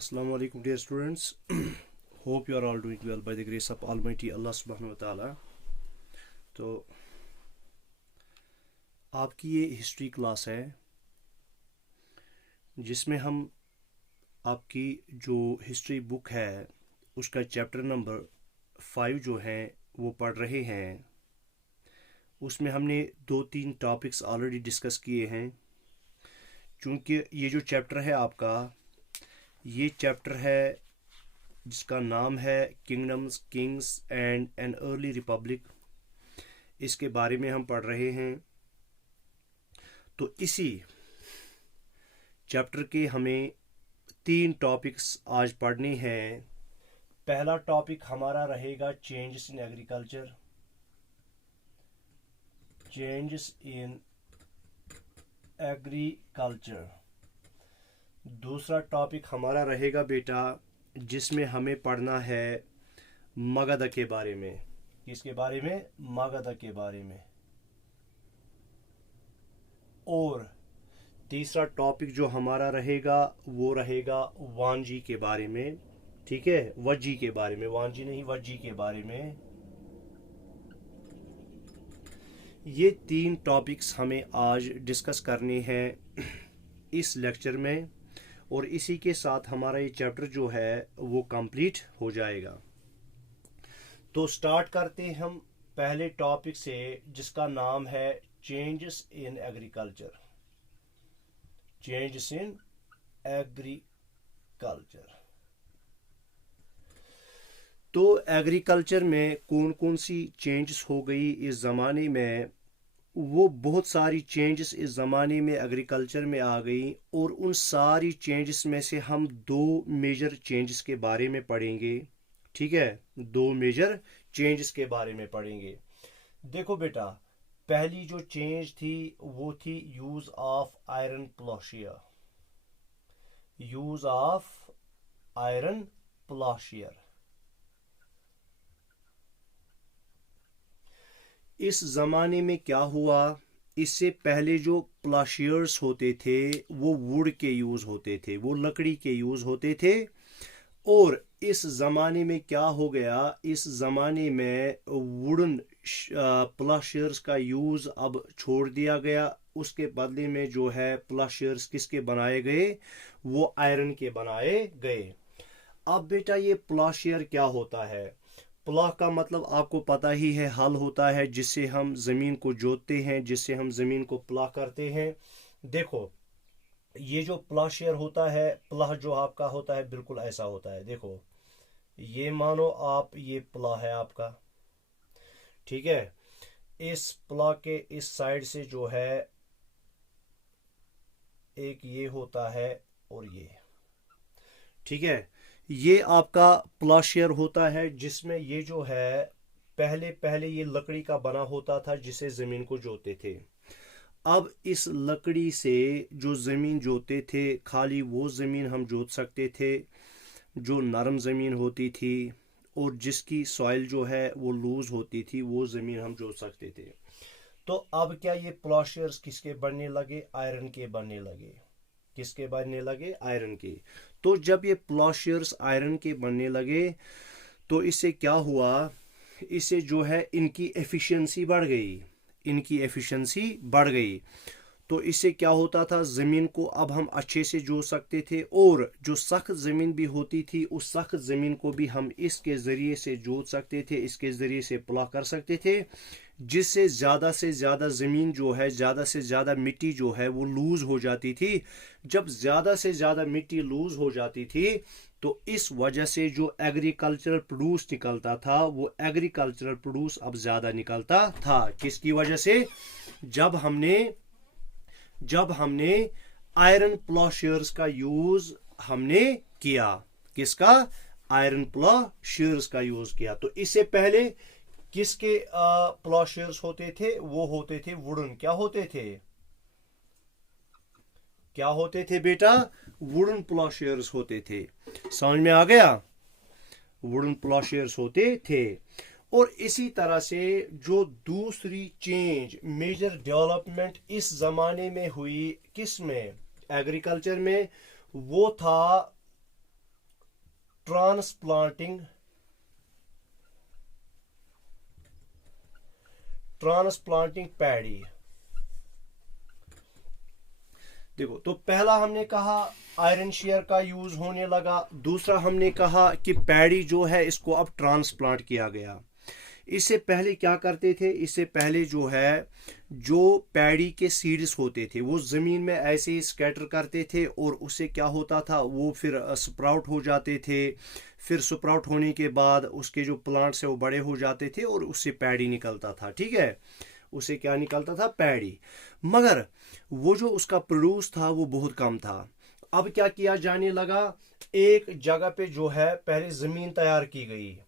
Assalamu alaikum dear students. Hope you are all doing well by the grace of Almighty Allah subhanahu wa ta'ala. तो आपकी ये history class है जिसमें हम आपकी जो हिस्ट्री बुक है उसका चैप्टर नंबर 5 जो है वो पढ़ रहे हैं। उसमें हमने 2-3 टॉपिक्स ऑलरेडी डिस्कस किए हैं। चूँकि ये जो चैप्टर है आपका ये चैप्टर है जिसका नाम है kingdoms Kings and an early Republic, इसके बारे में हम पढ़ रहे हैं। तो इसी चैप्टर के हमें 3 टॉपिक्स आज पढ़ने हैं। पहला टॉपिक हमारा रहेगा changes in agriculture, changes in agriculture. दूसरा टॉपिक हमारा रहेगा बेटा जिसमें हमें पढ़ना है मगध के बारे में। किसके बारे में? मगध के बारे में। और तीसरा टॉपिक जो हमारा रहेगा वो रहेगा वांजी के बारे में। ठीक है, वज्जी के बारे में, वांजी नहीं वज्जी के बारे में। ये 3 टॉपिक्स हमें आज डिस्कस करने हैं इस लेक्चर में, और इसी के साथ हमारा ये चैप्टर जो है वो कंप्लीट हो जाएगा। तो स्टार्ट करते हैं हम पहले टॉपिक से जिसका नाम है changes in agriculture. Changes in agriculture. तो एग्रीकल्चर में कौन कौन सी चेंजेस हो गई इस ज़माने में, वो बहुत सारी चेंजेस इस ज़माने में एग्रीकल्चर में आ गई। और उन सारी चेंजेस में से हम 2 मेजर चेंजेस के बारे में पढ़ेंगे। ठीक है, 2 मेजर चेंजेस के बारे में पढ़ेंगे। देखो बेटा, पहली जो चेंज थी वो थी use of iron ploughshare. Use of iron ploughshare. इस ज़माने में क्या हुआ, इससे पहले जो प्लाशियर्स होते थे वो वुड के यूज़ होते थे, वो लकड़ी के यूज़ होते थे। और इस ज़माने में क्या हो गया, इस ज़माने में वुडन प्लाशियर्स का यूज़ अब छोड़ दिया गया। उसके बदले में जो है प्लाशियर्स किसके बनाए गए, वो आयरन के बनाए गए। अब बेटा ये प्लाशियर क्या होता है? प्लाह का मतलब आपको पता ही है, हल होता है जिससे हम ज़मीन को जोतते हैं, जिससे हम ज़मीन को प्लाह करते हैं। देखो ये जो प्लाशियर होता है, प्लाह जो आपका होता है बिल्कुल ऐसा होता है। देखो ये मानो आप, ये प्लाह है आपका। ठीक है, इस प्लाह के इस साइड से जो है एक ये होता है और ये। ठीक है, ये आपका प्लाशियर होता है जिसमें ये जो है पहले ये लकड़ी का बना होता था जिसे ज़मीन को जोतते थे। अब इस लकड़ी से जो ज़मीन जोतते थे, खाली वो ज़मीन हम जोत सकते थे जो नरम ज़मीन होती थी और जिसकी सॉइल जो है वो लूज़ होती थी, वो ज़मीन हम जोत सकते थे। तो अब क्या ये प्लाशियर्स किसके बनने लगे? आयरन के बनने लगे। किसके बनने लगे? आयरन के। तो जब ये प्लाशियर्स आयरन के बनने लगे तो इससे क्या हुआ, इससे जो है इनकी एफिशिएंसी बढ़ गई। इनकी एफिशिएंसी बढ़ गई। तो इससे क्या होता था, ज़मीन को अब हम अच्छे से जोत सकते थे। और जो सख्त ज़मीन भी होती थी उस सख्त ज़मीन को भी हम इसके ज़रिए से जोत सकते थे, इसके ज़रिए से प्लाह कर सकते थे, जिससे से ज़्यादा ज़मीन जो है, ज़्यादा से ज़्यादा मिट्टी जो है वो लूज़ हो जाती थी। जब ज़्यादा से ज़्यादा मिट्टी लूज़ हो जाती थी तो इस वजह से जो एग्रीकल्चरल प्रोड्यूस निकलता था वो एग्रीकल्चरल प्रोड्यूस अब ज़्यादा निकलता था। किसकी वजह से? जब हमने आयरन प्लाशियर्स का यूज़ हमने किया। किसका? आयरन प्लाशियर्स का यूज़ किया। तो इससे पहले किसके प्लाशियर्स होते थे? वो होते थे वुडन। क्या होते थे? क्या होते थे बेटा? वुडन प्लाशियर्स होते थे। समझ में आ गया? वुडन प्लाशियर्स होते थे। और इसी तरह से जो दूसरी चेंज, मेजर डेवलपमेंट इस जमाने में हुई, किस में? एग्रीकल्चर में, वो था ट्रांसप्लांटिंग पैडी। देखो, तो पहला हमने कहा आयरन शेयर का यूज होने लगा, दूसरा हमने कहा कि पैडी जो है इसको अब ट्रांसप्लांट किया गया। इससे पहले क्या करते थे? इससे पहले जो है, जो पैडी के सीड्स होते थे वो ज़मीन में ऐसे ही स्कैटर करते थे और उससे क्या होता था, वो फिर स्प्राउट हो जाते थे। फिर स्प्राउट होने के बाद उसके जो प्लांट्स है वो बड़े हो जाते थे और उससे पैडी निकलता था। ठीक है, उससे क्या निकलता था? पैडी। मगर वो जो उसका प्रोड्यूस था वो बहुत कम था। अब क्या किया जाने लगा, एक जगह पे जो है पहले ज़मीन तैयार की गई।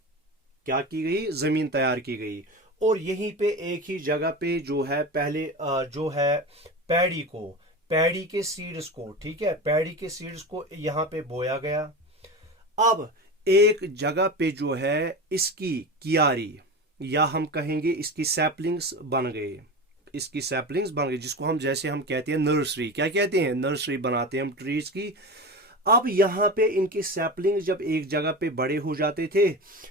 क्या की गई? ज़मीन तैयार की गई और यहीं पे एक ही जगह पे जो है पहले जो है पैडी के सीड्स को, ठीक है, पैडी के सीड्स को यहाँ पे बोया गया। अब एक जगह पे जो है इसकी कियारी, या हम कहेंगे इसकी सैपलिंग्स बन गए, जिसको हम जैसे हम कहते हैं नर्सरी। क्या कहते हैं? नर्सरी बनाते हैं हम ट्रीज की। अब यहाँ पे इनकी सैपलिंग जब एक जगह पे बड़े हो जाते थे,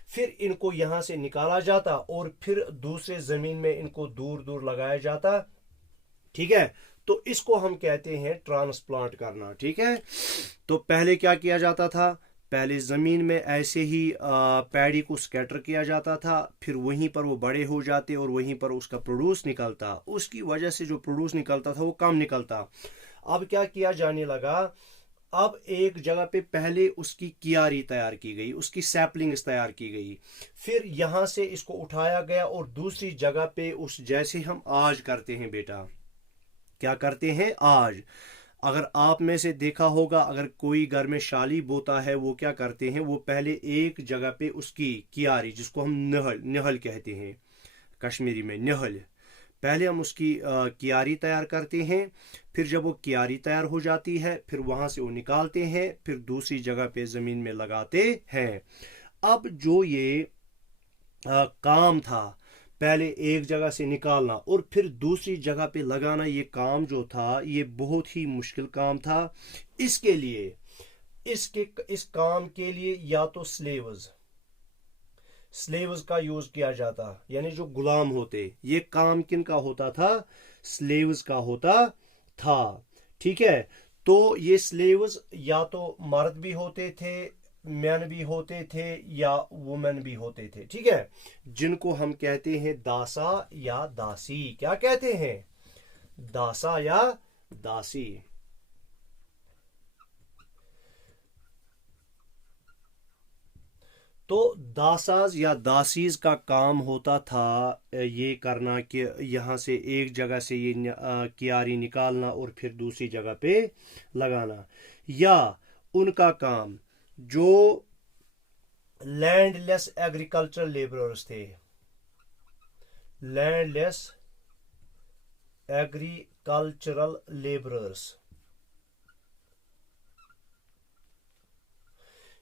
फिर इनको यहाँ से निकाला जाता और फिर दूसरे जमीन में इनको दूर दूर लगाया जाता। ठीक है, तो इसको हम कहते हैं ट्रांसप्लांट करना। ठीक है, तो पहले क्या किया जाता था? पहले ज़मीन में ऐसे ही पैडी को स्कैटर किया जाता था, फिर वहीं पर वो बड़े हो जाते और वहीं पर उसका प्रोड्यूस निकलता। उसकी वजह से जो प्रोड्यूस निकलता था वो कम निकलता। अब क्या किया जाने लगा, अब एक जगह पे पहले उसकी कियारी तैयार की गई, उसकी सैपलिंग्स तैयार की गई, फिर यहाँ से इसको उठाया गया और दूसरी जगह पे उस जैसे हम आज करते हैं बेटा, क्या करते हैं आज? अगर आप में से देखा होगा, अगर कोई घर में शाली बोता है वो क्या करते हैं, वो पहले एक जगह पे उसकी कियारी, जिसको हम निहल कहते हैं कश्मीरी में, निहल, पहले हम उसकी कियारी तैयार करते हैं। फिर जब वो कियारी तैयार हो जाती है फिर वहाँ से वो निकालते हैं, फिर दूसरी जगह पे ज़मीन में लगाते हैं। अब जो ये काम था, पहले एक जगह से निकालना और फिर दूसरी जगह पे लगाना, ये काम जो था ये बहुत ही मुश्किल काम था। इसके लिए इस काम के लिए या तो स्लेव्स का यूज किया जाता, यानी जो गुलाम होते। ये काम किन का होता था? स्लेव्स का होता था। ठीक है, तो ये स्लेव्स या तो मर्द भी होते थे, मैन भी होते थे, या वुमेन भी होते थे। ठीक है, जिनको हम कहते हैं दासा या दासी। क्या कहते हैं? दासा या दासी। तो दासाज या दासीज का काम होता था ये करना कि यहाँ से एक जगह से ये कियारी निकालना और फिर दूसरी जगह पे लगाना। या उनका काम जो लैंडलेस एग्रीकल्चरल लेबरर्स थे, लैंडलेस एग्रीकल्चरल लेबरर्स,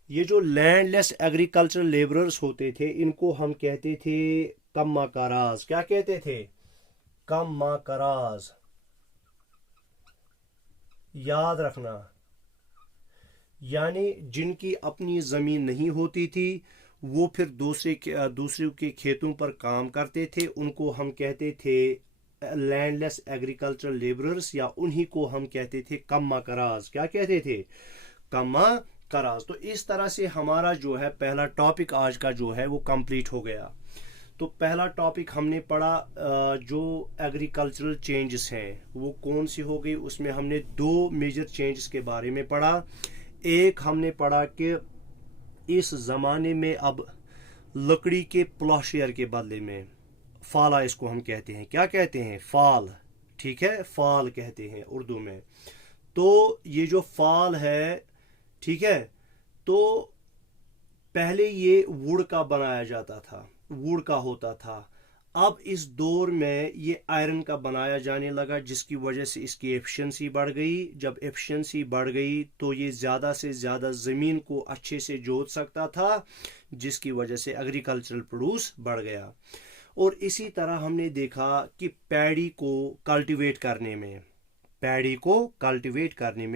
ये जो लैंडलेस एग्रीकल्चरल लेबरर्स होते थे इनको हम कहते थे कम्माकाराज। क्या कहते थे? कम्माकाराज। याद रखना, यानी जिनकी अपनी जमीन नहीं होती थी वो फिर दूसरे के खेतों पर काम करते थे, उनको हम कहते थे लैंडलेस एग्रीकल्चरल लेबरर्स, या उन्हीं को हम कहते थे कम्माकाराज। क्या कहते थे? कम्माकाराज। तो इस तरह से हमारा जो है पहला टॉपिक आज का जो है वो कंप्लीट हो गया। तो पहला टॉपिक हमने पढ़ा जो एग्रीकल्चरल चेंजेस हैं वो कौन सी हो गई, उसमें हमने दो मेजर चेंजेस के बारे में पढ़ा। एक हमने पढ़ा कि इस ज़माने में अब लकड़ी के प्लॉशेयर के बदले में फाला, इसको हम कहते हैं, क्या कहते हैं? फाल। ठीक है, फाल कहते हैं उर्दू में। तो ये जो फाल है, ठीक है, तो पहले ये वुड का बनाया जाता था, वुड का होता था। अब इस दौर में ये आयरन का बनाया जाने लगा, जिसकी वजह से इसकी एफिशिएंसी बढ़ गई। जब एफिशिएंसी बढ़ गई तो ये ज़्यादा से ज़्यादा ज़मीन को अच्छे से जोत सकता था, जिसकी वजह से एग्रीकल्चरल प्रोड्यूस बढ़ गया। और इसी तरह हमने देखा कि पैडी को कल्टीवेट करने में,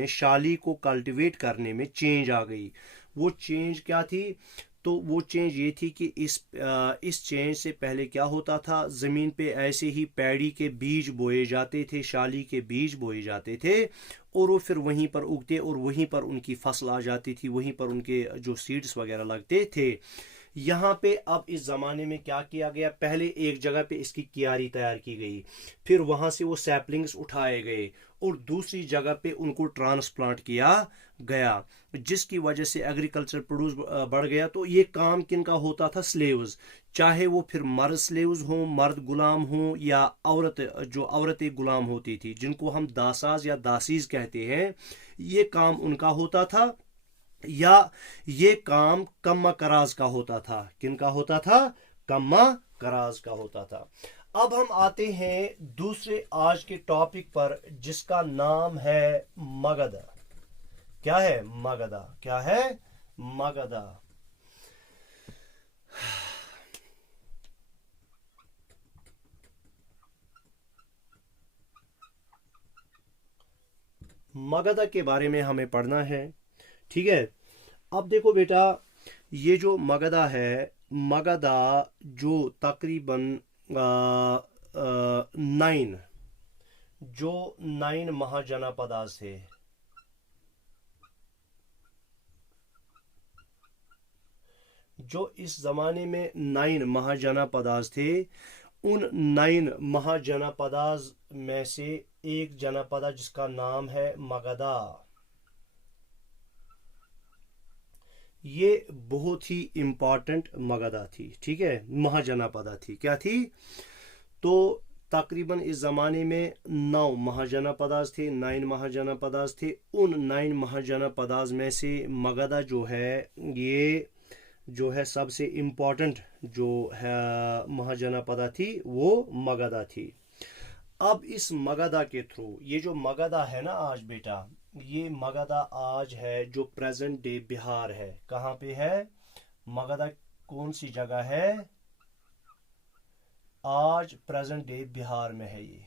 शाली को कल्टीवेट करने में चेंज आ गई। वो चेंज क्या थी? तो वो चेंज ये थी कि इस चेंज से पहले क्या होता था, ज़मीन पे ऐसे ही पैडी के बीज बोए जाते थे, शाली के बीज बोए जाते थे, और वो फिर वहीं पर उगते और वहीं पर उनकी फसल आ जाती थी, वहीं पर उनके जो सीड्स वगैरह लगते थे। यहाँ पे अब इस ज़माने में क्या किया गया, पहले एक जगह पे इसकी क्यारी तैयार की गई, फिर वहाँ से वो सैपलिंग्स उठाए गए और दूसरी जगह पे उनको ट्रांसप्लांट किया गया, जिसकी वजह से एग्रीकल्चर प्रोड्यूस बढ़ गया। तो ये काम किन का होता था? स्लेव्स, चाहे वो फिर मर्द स्लेव्स हों, मर्द गुलाम हों, या जो औरतें गुलाम होती थी, जिनको हम दासाज या दासीज कहते हैं, ये काम उनका होता था, या ये काम कम्मा कराज का होता था। किन का होता था? कम्मा कराज का होता था। अब हम आते हैं दूसरे आज के टॉपिक पर, जिसका नाम है मगधा। क्या है? मगधा। क्या है? मगधा। मगधा के बारे में हमें पढ़ना है, ठीक है। अब देखो बेटा, ये जो मगधा है, मगधा जो तकरीबन 9 महाजनपदास थे, जो इस जमाने में 9 महाजनपदास थे, उन 9 महाजनपदास में से एक जनपदा जिसका नाम है मगधा, ये बहुत ही इंपॉर्टेंट मगधा थी, ठीक है, महाजनपदा थी। क्या थी? तो तकरीबन इस ज़माने में 9 महाजनपदास थे, 9 महाजनपदास थे। उन 9 महाजनपदास में से मगधा जो है, ये जो है सबसे इम्पोर्टेंट जो है महाजनपदा थी, वो मगधा थी। अब इस मगधा के थ्रू, ये जो मगधा है ना आज बेटा, ये मगधा आज है जो प्रेजेंट डे बिहार है। कहाँ पे है मगधा? कौन सी जगह है? आज प्रेजेंट डे बिहार में है ये।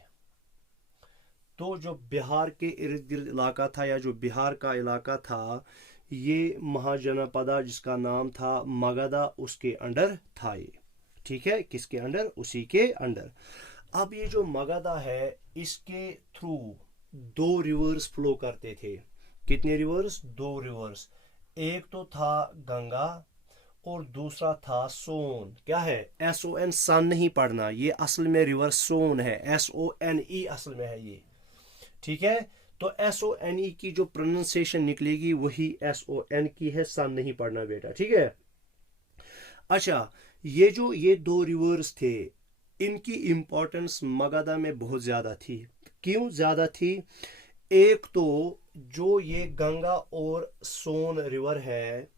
तो जो बिहार के इर्द गिर्द इलाका था, या जो बिहार का इलाका था, ये महाजनपदा जिसका नाम था मगधा, उसके अंडर था ये, ठीक है। किसके अंडर? उसी के अंडर। अब ये जो मगधा है, इसके थ्रू 2 रिवर्स फ्लो करते थे। कितने रिवर्स? 2 रिवर्स। एक तो था गंगा और दूसरा था सोन। क्या है? SON, सन नहीं पढ़ना, ये असल में रिवर सोन है, SONE असल में है ये, ठीक है। तो SONE की जो प्रोनाउंसिएशन निकलेगी वही SON की है, सन नहीं पढ़ना बेटा, ठीक है। अच्छा, ये 2 रिवर्स थे, इनकी इंपॉर्टेंस मगधा में बहुत ज़्यादा थी। क्यों ज़्यादा थी? एक तो जो ये गंगा और सोन रिवर है,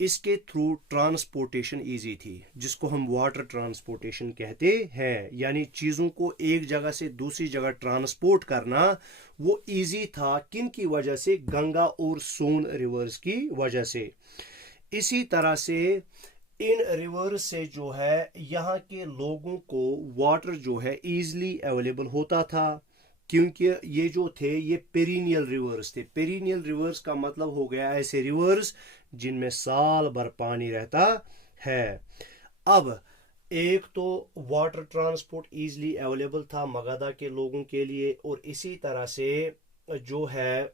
इसके थ्रू ट्रांसपोर्टेशन इजी थी, जिसको हम वाटर ट्रांसपोर्टेशन कहते हैं, यानी चीज़ों को एक जगह से दूसरी जगह ट्रांसपोर्ट करना वो इजी था। किन की वजह से? गंगा और सोन रिवर्स की वजह से। इसी तरह से इन रिवर्स से जो है यहाँ के लोगों को वाटर जो है इजीली अवेलेबल होता था, क्योंकि ये जो थे ये पेरिनियल रिवर्स थे। पेरिनियल रिवर्स का मतलब हो गया ऐसे रिवर्स जिनमें साल भर पानी रहता है। अब एक तो वाटर ट्रांसपोर्ट इजीली अवेलेबल था मगधा के लोगों के लिए, और इसी तरह से जो है,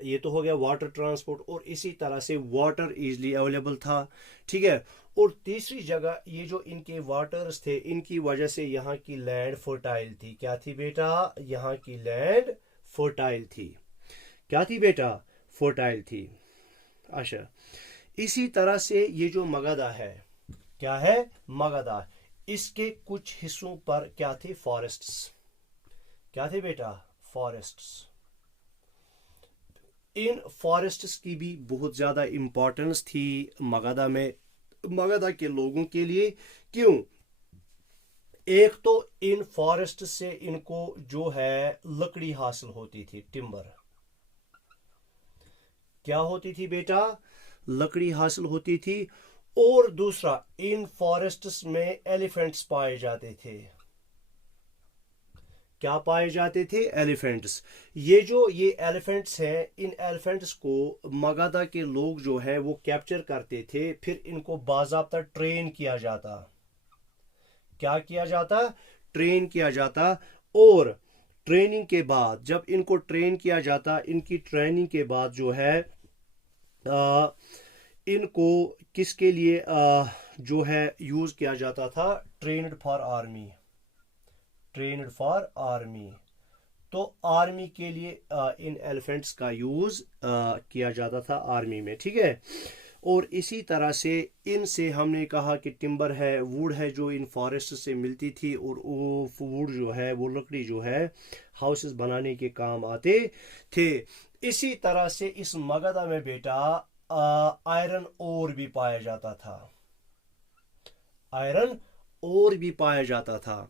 ये तो हो गया वाटर ट्रांसपोर्ट, और इसी तरह से वाटर इजीली अवेलेबल था, ठीक है। और तीसरी जगह, ये जो इनके वाटर्स थे, इनकी वजह से यहाँ की लैंड फर्टाइल थी। क्या थी बेटा? यहाँ की लैंड फर्टाइल थी। क्या थी बेटा? फर्टाइल थी। अच्छा, इसी तरह से ये जो मगधा है, क्या है? मगधा, इसके कुछ हिस्सों पर क्या थे? फॉरेस्ट्स। क्या थे बेटा? फॉरेस्ट्स। इन फॉरेस्ट्स की भी बहुत ज़्यादा इंपॉर्टेंस थी मगधा में, मगधा के लोगों के लिए। क्यों? एक तो इन फॉरेस्ट से इनको जो है लकड़ी हासिल होती थी, टिम्बर। क्या होती थी बेटा? लकड़ी हासिल होती थी। और दूसरा, इन फॉरेस्ट्स में एलिफेंट्स पाए जाते थे। क्या पाए जाते थे? एलिफेंट्स। ये एलिफेंट्स हैं, इन एलिफेंट्स को मगधा के लोग जो है वो कैप्चर करते थे, फिर इनको बाज़ाब्ता ट्रेन किया जाता। क्या किया जाता? ट्रेन किया जाता। और ट्रेनिंग के बाद, जब इनको ट्रेन किया जाता, इनकी ट्रेनिंग के बाद जो है आ, इनको किसके लिए जो है यूज किया जाता था? Trained for army. Trained for army. तो आर्मी के लिए इन एलिफेंट्स का यूज किया जाता था आर्मी में, ठीक है। और इसी तरह से इनसे हमने कहा कि टिम्बर है, वुड है, जो इन फॉरेस्ट से मिलती थी, और वो वुड जो है, वो लकड़ी जो है हाउसेस बनाने के काम आते थे। इसी तरह से इस मगधा में बेटा आयरन ओर भी पाया जाता था। आयरन ओर भी पाया जाता था।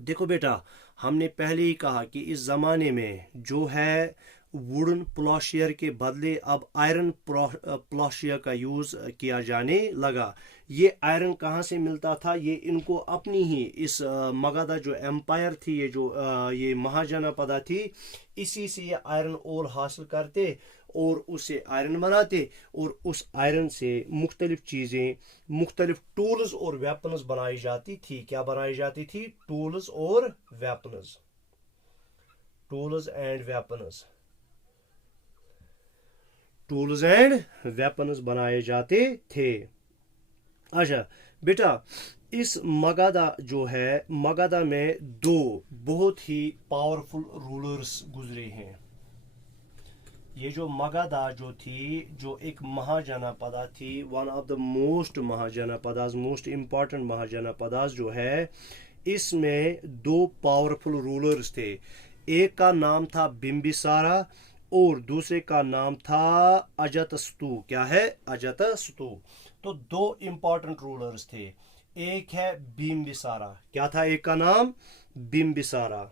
देखो बेटा, हमने पहले ही कहा कि इस जमाने में जो है वुडन प्लॉशियर के बदले अब आयरन प्लॉशियर का यूज किया जाने लगा। ये आयरन कहाँ से मिलता था? ये इनको अपनी ही इस मगधा जो एम्पायर थी, ये जो ये महाजनपदा थी, इसी से ये आयरन ओर हासिल करते और उसे आयरन बनाते, और उस आयरन से मुख्तलिफ चीज़ें, मुख्तलिफ टूल्स और वेपन्स बनाई जाती थी। क्या बनाई जाती थी? टूल्स और weapons. Tools and weapons. Tools and weapons बनाए जाते थे। अच्छा बेटा, इस मगधा जो है, मगधा में दो बहुत ही पावरफुल रूलर्स गुजरे हैं। ये जो मगधा जो थी, जो एक महाजनपदा थी, one of the most mahajanapadas, most important mahajanapadas जो है, इसमें दो पावरफुल रूलर्स थे। एक का नाम था बिंबिसारा और दूसरे का नाम था अजातशत्रु। क्या है? अजातशत्रु। तो दो इंपॉर्टेंट रूलर्स थे। एक है बिंबिसारा। क्या था एक का नाम? बिंबिसारा।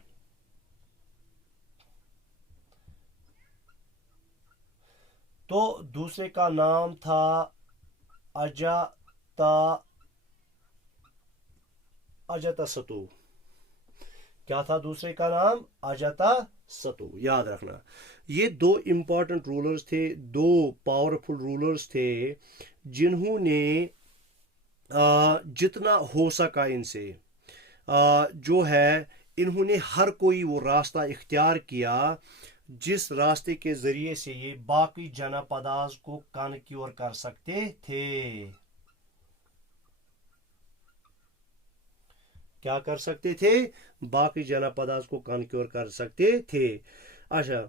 तो दूसरे का नाम था अजातशत्रु। क्या था दूसरे का नाम? अजातशत्रु। याद रखना, ये दो इंपॉर्टेंट रूलर्स थे, दो पावरफुल रूलर्स थे, जिन्होंने जितना हो सका इनसे जो है, इन्होंने हर कोई वो रास्ता इख्तियार किया जिस रास्ते के जरिए से ये बाकी जनपदास को कॉन्क्योर कर सकते थे। क्या कर सकते थे? बाकी जनपदास को कॉन्क्योर कर सकते थे। अच्छा,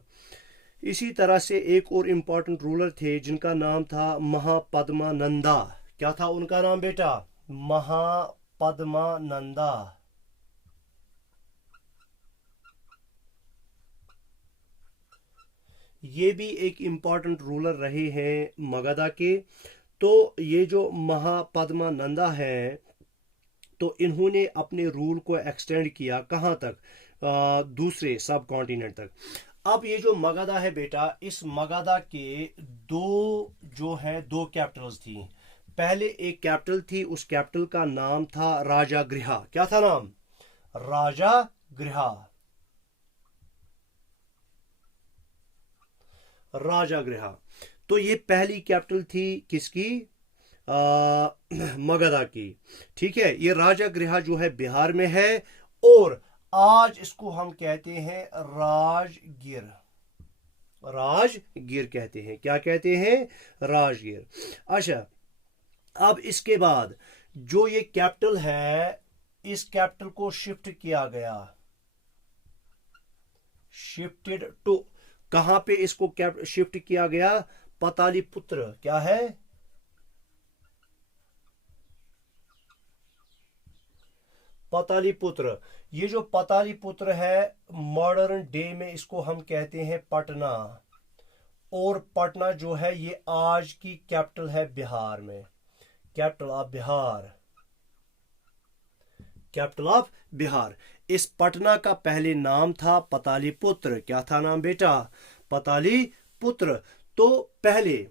इसी तरह से एक और इम्पोर्टेंट रूलर थे जिनका नाम था महापद्मानंदा। क्या था उनका नाम बेटा? महापद्मानंदा। ये भी एक इम्पोर्टेंट रूलर रहे हैं मगधा के। तो ये जो महापद्मानंदा है, तो इन्होंने अपने रूल को एक्सटेंड किया कहाँ तक? दूसरे सब कॉन्टिनेंट तक। अब ये जो मगधा है बेटा, इस मगधा के दो जो है, दो कैपिटल्स थी। पहले एक कैपिटल थी, उस कैपिटल का नाम था राजागृहा। क्या था नाम? राजागृहा। राजागृहा। तो ये पहली कैपिटल थी किसकी? मगधा की। ठीक है, ये राजागृहा जो है बिहार में है, और आज इसको हम कहते हैं राजगीर। राजगीर कहते हैं। क्या कहते हैं? राजगीर। अच्छा, अब इसके बाद जो ये कैपिटल है, इस कैपिटल को शिफ्ट किया गया। शिफ्टेड टू, कहां पे इसको शिफ्ट किया गया? पाटलिपुत्र। क्या है? पाटलिपुत्र। ये जो पाटलिपुत्र है, मॉडर्न डे में इसको हम कहते हैं पटना। और पटना जो है, ये आज की कैपिटल है बिहार में। Capital of Bihar. Capital of Bihar. इस पटना का पहले नाम था पाटलिपुत्र। क्या था नाम बेटा? पाटलिपुत्र। तो पहले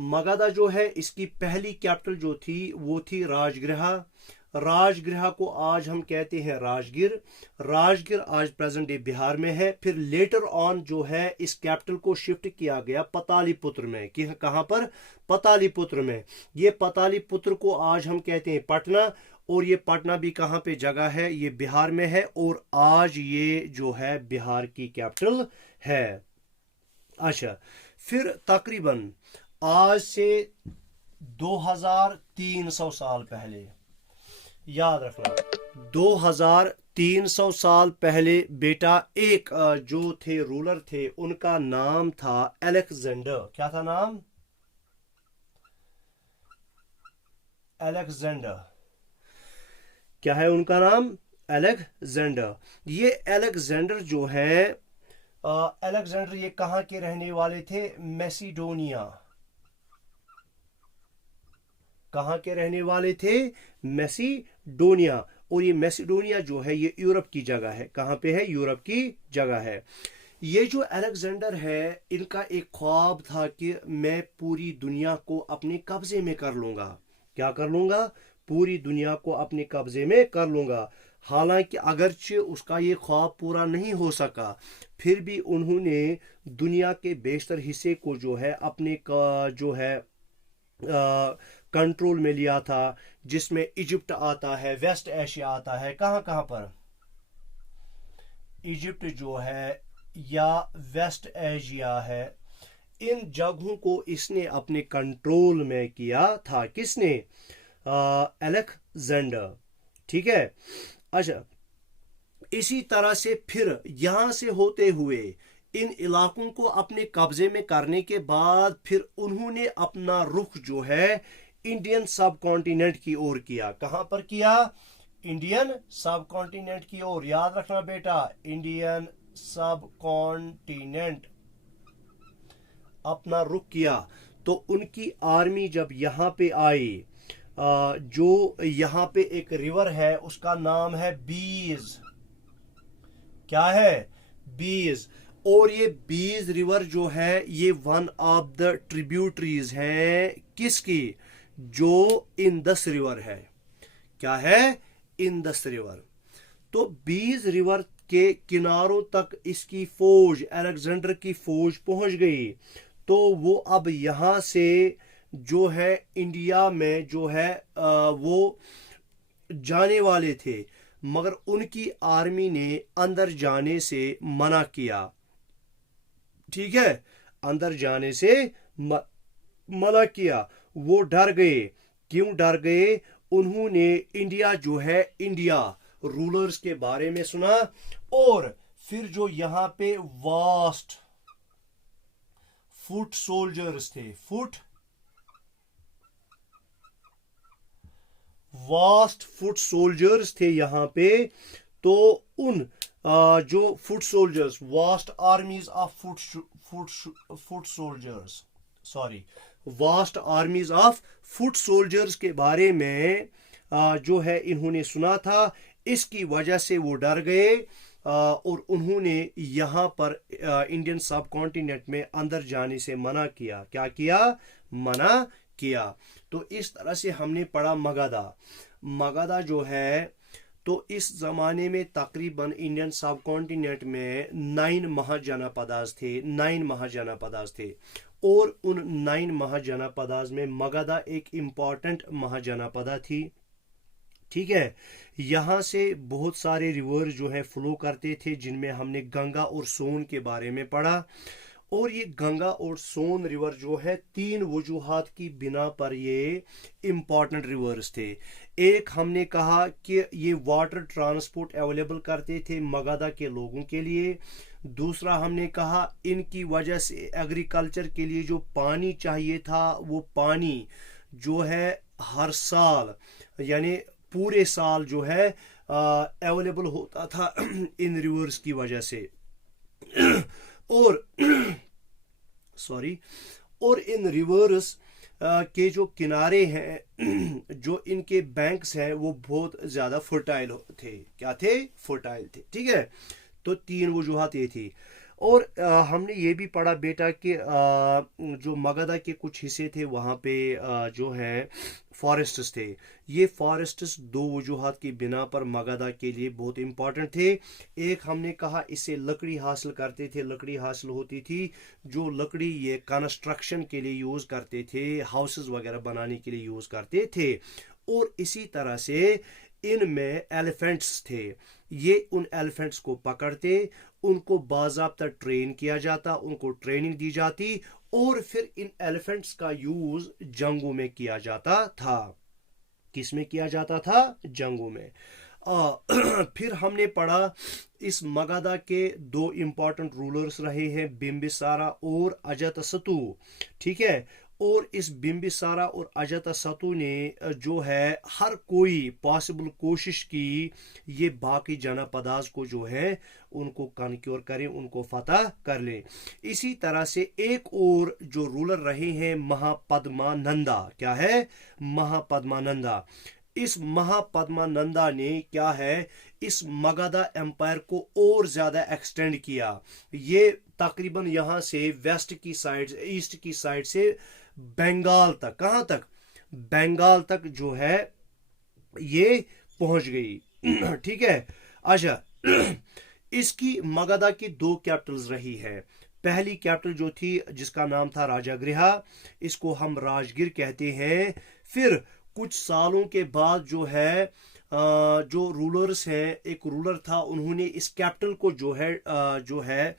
मगधा जो है, इसकी पहली कैपिटल जो थी वो थी राजगृहा। राजगृह को आज हम कहते हैं राजगीर। राजगीर आज प्रेजेंट डे बिहार में है। फिर लेटर ऑन जो है इस कैपिटल को शिफ्ट किया गया पतालीपुत्र में। कि कहां पर? पतालीपुत्र में। ये पतालीपुत्र को आज हम कहते हैं पटना, और ये पटना भी कहां पे जगह है? ये बिहार में है, और आज ये जो है बिहार की कैपिटल है। अच्छा, फिर तकरीबन आज से 2300 साल पहले, याद रखना 2300 साल पहले बेटा एक जो थे रूलर थे, उनका नाम था अलेक्जेंडर। क्या था नाम? अलेक्जेंडर। क्या है उनका नाम? अलेक्जेंडर। ये अलेक्जेंडर जो है अलेक्जेंडर ये कहां के रहने वाले थे? मैसिडोनिया। कहां के रहने वाले थे? मैसिडोनिया। और ये मैसिडोनिया जो है ये यूरोप की जगह है। कहां पे है? यूरोप की जगह है। ये जो अलेक्जेंडर है, इनका एक ख्वाब था कि मैं पूरी दुनिया को अपने कब्जे में कर लूंगा। क्या कर लूंगा? पूरी दुनिया को अपने कब्जे में कर लूंगा। हालांकि अगरचे उसका ये ख्वाब पूरा नहीं हो सका, फिर भी उन्होंने दुनिया के बेशतर हिस्से को जो है अपने जो है कंट्रोल में लिया था, जिसमें इजिप्ट आता है, वेस्ट एशिया आता है। कहां कहां पर? इजिप्ट जो है या वेस्ट एशिया है, इन जगहों को इसने अपने कंट्रोल में किया था। किसने? अलेक्जेंडर। ठीक है। अच्छा, इसी तरह से फिर यहां से होते हुए इन इलाकों को अपने कब्जे में करने के बाद फिर उन्होंने अपना रुख जो है इंडियन सब कॉन्टिनेंट की ओर किया। कहां पर किया? इंडियन सब कॉन्टिनेंट की ओर। याद रखना बेटा, इंडियन सब कॉन्टिनेंट अपना रुख किया। तो उनकी आर्मी जब यहां पे आई, जो यहां पे एक रिवर है उसका नाम है बीज। क्या है? बीज। और ये बीज रिवर जो है ये वन ऑफ द ट्रिब्यूटरीज है किसकी? जो इंदस रिवर है। क्या है? Indus river. तो बीज रिवर के किनारों तक इसकी फौज, अलेक्जेंडर की फौज पहुंच गई। तो वो अब यहां से जो है इंडिया में जो है वो जाने वाले थे, मगर उनकी आर्मी ने अंदर जाने से मना किया। ठीक है, अंदर जाने से मना किया। वो डर गए। क्यों डर गए? उन्होंने इंडिया जो है, इंडिया रूलर्स के बारे में सुना, और फिर जो यहां पे वास्ट फुट सोल्जर्स थे, वास्ट फुट सोल्जर्स थे यहां पे, तो उन जो foot soldiers, vast आर्मीज of foot soldiers, sorry, vast आर्मीज of foot soldiers के बारे में जो है इन्होंने सुना था। इसकी वजह से वो डर गए और उन्होंने यहाँ पर इंडियन सब कॉन्टिनेंट में अंदर जाने से मना किया। क्या किया? मना किया। तो इस तरह से हमने पढ़ा मगधा। मगधा जो है, तो इस जमाने में तकरीबन इंडियन सब कॉन्टिनेंट में 9 महाजनपदास थे। 9 महाजनपदास थे, और उन 9 महाजनपदास में मगधा एक इम्पॉर्टेंट महाजनपदा थी। ठीक है। यहाँ से बहुत सारे रिवर जो है फ्लो करते थे, जिनमें हमने गंगा और सोन के बारे में पढ़ा। और ये गंगा और सोन रिवर जो है 3 वजूहात की बिना पर ये इम्पॉर्टेंट रिवर्स थे। एक, हमने कहा कि ये वाटर ट्रांसपोर्ट अवेलेबल करते थे मगधा के लोगों के लिए। दूसरा, हमने कहा इनकी वजह से एग्रीकल्चर के लिए जो पानी चाहिए था, वो पानी जो है हर साल, यानी पूरे साल जो है अवेलेबल होता था इन रिवर्स की वजह से। और सॉरी, और इन रिवर्स के जो किनारे हैं, जो इनके बैंक्स हैं, वो बहुत ज़्यादा फर्टाइल थे। क्या थे? फर्टाइल थे। ठीक है। तो 3 वजूहात ये थी। और हमने ये भी पढ़ा बेटा कि जो मगधा के कुछ हिस्से थे वहाँ पे जो है फॉरेस्ट्स थे। ये फॉरेस्ट्स दो वजूहात की बिना पर मगधा के लिए बहुत इंपॉर्टेंट थे। एक हमने कहा इससे लकड़ी हासिल करते थे, लकड़ी हासिल होती थी, जो लकड़ी ये कंस्ट्रक्शन के लिए यूज़ करते थे, हाउसेस वगैरह बनाने के लिए यूज़ करते थे। और इसी तरह से इनमें एलिफेंट्स थे। ये उन एलिफेंट्स को पकड़ते, उनको बाज़ाब्ता ट्रेन किया जाता, उनको ट्रेनिंग दी जाती, और फिर इन एलिफेंट्स का यूज जंगों में किया जाता था। किस में किया जाता था? जंगों में। फिर हमने पढ़ा इस मगधा के दो इंपॉर्टेंट रूलर्स रहे हैं, बिंबिसारा और अजातशत्रु। ठीक है। और इस बिंबिसारा और अजातशत्रु ने जो है हर कोई पॉसिबल कोशिश की ये बाकी जनपदास को जो है उनको कनक्योर करें, उनको फतह कर लें। इसी तरह से एक और जो रूलर रहे हैं महापद्मानंदा। क्या है? महापद्मानंदा। इस महापद्मानंदा ने क्या है इस मगधा एम्पायर को और ज्यादा एक्सटेंड किया। ये तकरीबन यहां से वेस्ट की साइड, ईस्ट की साइड से बंगाल तक, कहां तक? बंगाल तक जो है ये पहुंच गई। ठीक है। अच्छा, इसकी मगधा की दो कैपिटल्स रही है। पहली कैपिटल जो थी जिसका नाम था राजागृहा, इसको हम राजगिर कहते हैं। फिर कुछ सालों के बाद जो है जो रूलर्स हैं, एक रूलर था, उन्होंने इस कैपिटल को जो है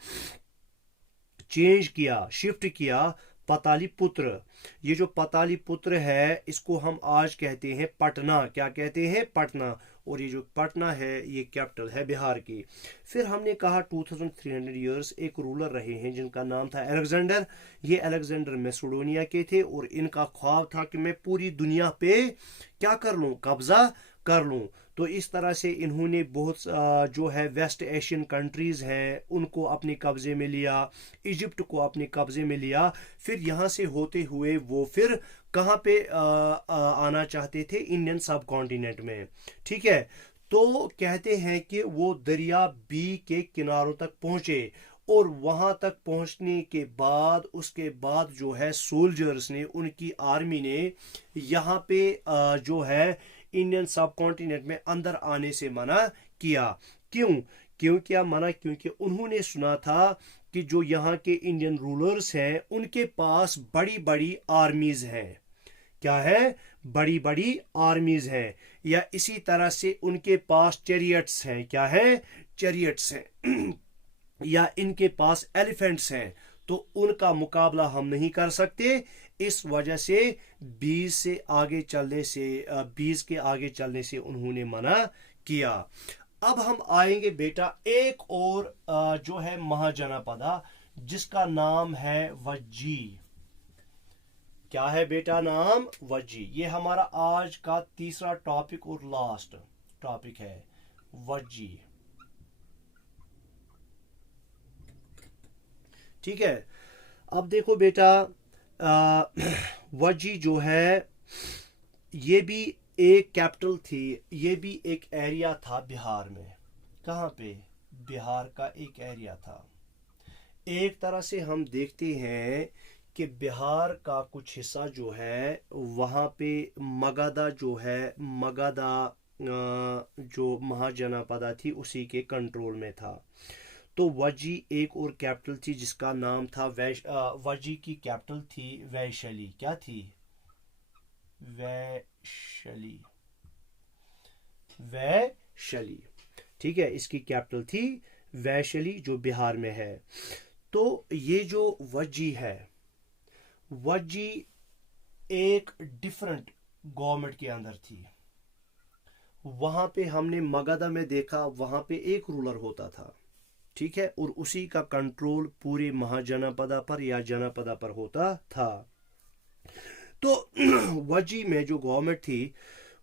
चेंज किया, शिफ्ट किया पाटलिपुत्र। ये जो पाटलिपुत्र है इसको हम आज कहते हैं पटना। क्या कहते हैं? पटना। और ये जो पटना है ये कैपिटल है बिहार की। फिर हमने कहा 2300 ईयर्स एक रूलर रहे हैं जिनका नाम था अलेक्जेंडर। ये अलेक्जेंडर मैसेडोनिया के थे और इनका ख्वाब था कि मैं पूरी दुनिया पे क्या कर लूं? कब्जा कर लूं। तो इस तरह से इन्होंने बहुत जो है वेस्ट एशियन कंट्रीज हैं उनको अपने कब्जे में लिया, इजिप्ट को अपने कब्जे में लिया। फिर यहाँ से होते हुए वो फिर कहाँ पे आना चाहते थे? इंडियन सब कॉन्टिनेंट में। ठीक है। तो कहते हैं कि वो दरिया बी के किनारों तक पहुंचे और वहां तक पहुंचने के बाद उसके बाद जो है सोल्जर्स ने, उनकी आर्मी ने यहाँ पे जो है इंडियन सब कॉन्टिनेंट में अंदर आने से मना किया। क्यों? क्यों किया मना? क्योंकि उन्होंने सुना था कि जो यहाँ के इंडियन रूलर्स हैं उनके पास बड़ी बड़ी आर्मीज हैं। क्या है? बड़ी बड़ी आर्मीज हैं। या इसी तरह से उनके पास चैरियट्स हैं। क्या है? चैरियट्स हैं। या इनके पास एलिफेंट्स हैं। तो उनका मुकाबला हम नहीं कर सकते। इस वजह से 20 से आगे चलने से 20 के आगे चलने से उन्होंने मना किया। अब हम आएंगे बेटा एक और जो है महाजनपदा जिसका नाम है वज्जी। क्या है बेटा नाम? वज्जी। ये हमारा आज का तीसरा टॉपिक और लास्ट टॉपिक है, वज्जी। ठीक है। अब देखो बेटा वज्जी जो है ये भी एक कैपिटल थी, ये भी एक एरिया था बिहार में। कहाँ पे? बिहार का एक एरिया था। एक तरह से हम देखते हैं कि बिहार का कुछ हिस्सा जो है वहाँ पे मगधा जो है, मगधा जो महाजनपदा थी उसी के कंट्रोल में था। तो वज्जी एक और कैपिटल थी जिसका नाम था वज्जी की कैपिटल थी वैशाली। क्या थी? वैशाली। वैशाली। ठीक है। इसकी कैपिटल थी वैशाली जो बिहार में है। तो ये जो वज्जी है, वज्जी एक डिफरेंट गवर्नमेंट के अंदर थी। वहां पे हमने मगधा में देखा वहां पे एक रूलर होता था। ठीक है। और उसी का कंट्रोल पूरे महाजनपदा पर या जनपदा पर होता था। तो वज्जी में जो गवर्नमेंट थी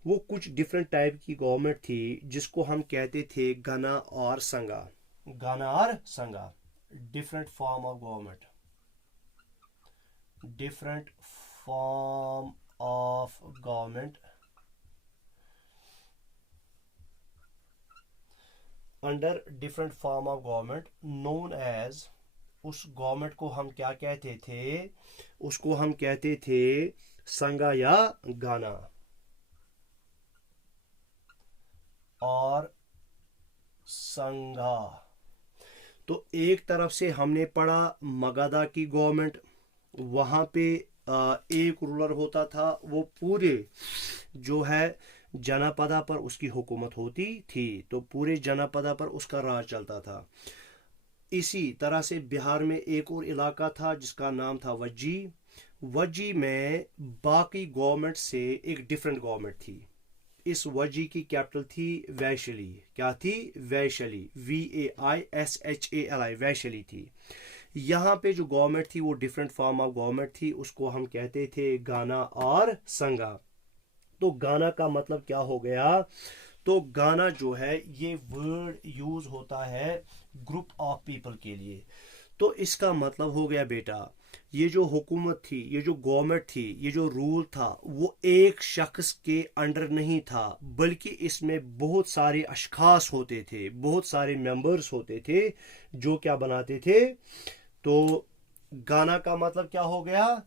वो कुछ डिफरेंट टाइप की गवर्नमेंट थी जिसको हम कहते थे गना और संगा। गना और संगा, different form of government, different form of government under different form of government known as उस गवर्नमेंट को हम क्या कहते थे? उसको हम कहते थे संगा या गाना। और संगा, तो एक तरफ से हमने पढ़ा मगधा की गवर्नमेंट, वहां पे एक रूलर होता था, वो पूरे जो है जनपदा पर उसकी हुकूमत होती थी, तो पूरे जनपदा पर उसका राज चलता था। इसी तरह से बिहार में एक और इलाका था जिसका नाम था वज्जी। वज्जी में बाकी गवर्नमेंट से एक डिफरेंट गवर्नमेंट थी। इस वज्जी की कैपिटल थी वैशाली। क्या थी? वैशाली, VAISHALI, वैशाली थी। यहाँ पे जो गवर्नमेंट थी वो डिफरेंट फॉर्म ऑफ गवर्नमेंट थी, उसको हम कहते थे गाना और संगा। तो गाना का मतलब क्या हो गया? तो गाना जो है ये वर्ड यूज होता है ग्रुप ऑफ पीपल के लिए। तो इसका मतलब हो गया बेटा, ये जो हुकूमत थी, ये जो गवर्नमेंट थी, ये जो रूल था, वो एक शख्स के अंडर नहीं था, बल्कि इसमें बहुत सारे अशखास होते थे, बहुत सारे मेंबर्स होते थे जो क्या बनाते थे। तो गाना का मतलब क्या हो गया?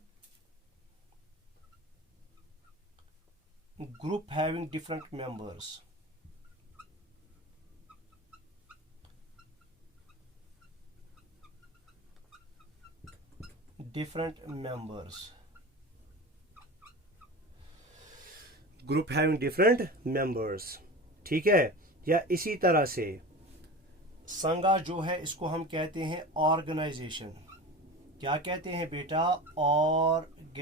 Group having different members. Different members, group having different members. ठीक है। या इसी तरह से संघा जो है इसको हम कहते हैं ऑर्गेनाइजेशन। क्या कहते हैं बेटा? ऑर्गेनाइजेशन।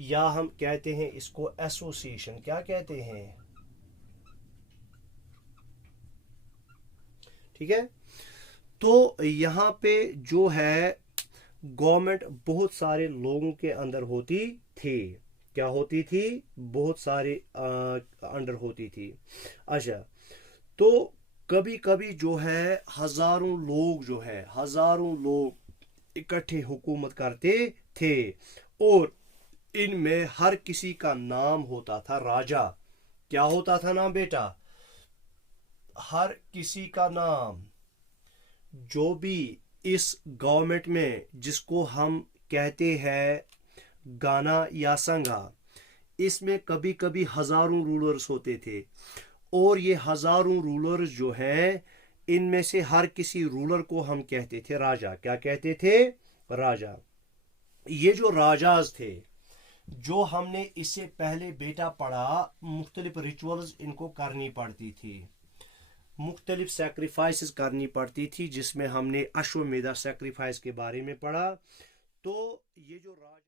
या हम कहते हैं इसको एसोसिएशन। क्या कहते हैं? ठीक है। तो यहाँ पे जो है गवर्नमेंट बहुत सारे लोगों के अंदर होती थी। क्या होती थी? बहुत सारे अंडर होती थी। अच्छा, तो कभी कभी जो है हजारों लोग इकट्ठे हुकूमत करते थे, और इनमें हर किसी का नाम होता था राजा। क्या होता था नाम बेटा? हर किसी का नाम, जो भी इस गवर्नमेंट में, जिसको हम कहते हैं गाना या संगा, इसमें कभी कभी हजारों रूलर्स होते थे, और ये हजारों रूलर्स जो हैं, इनमें से हर किसी रूलर को हम कहते थे राजा। क्या कहते थे? राजा। ये जो राजाज थे, जो हमने इससे पहले बेटा पढ़ा, मुख्तलिफ रिचुअल्स इनको करनी पड़ती थी, मुख्तलिफ सेक्रीफाइसेस करनी पड़ती थी, जिसमें हमने अश्वमेधा सेक्रीफाइस के बारे में पढ़ा। तो ये जो राजा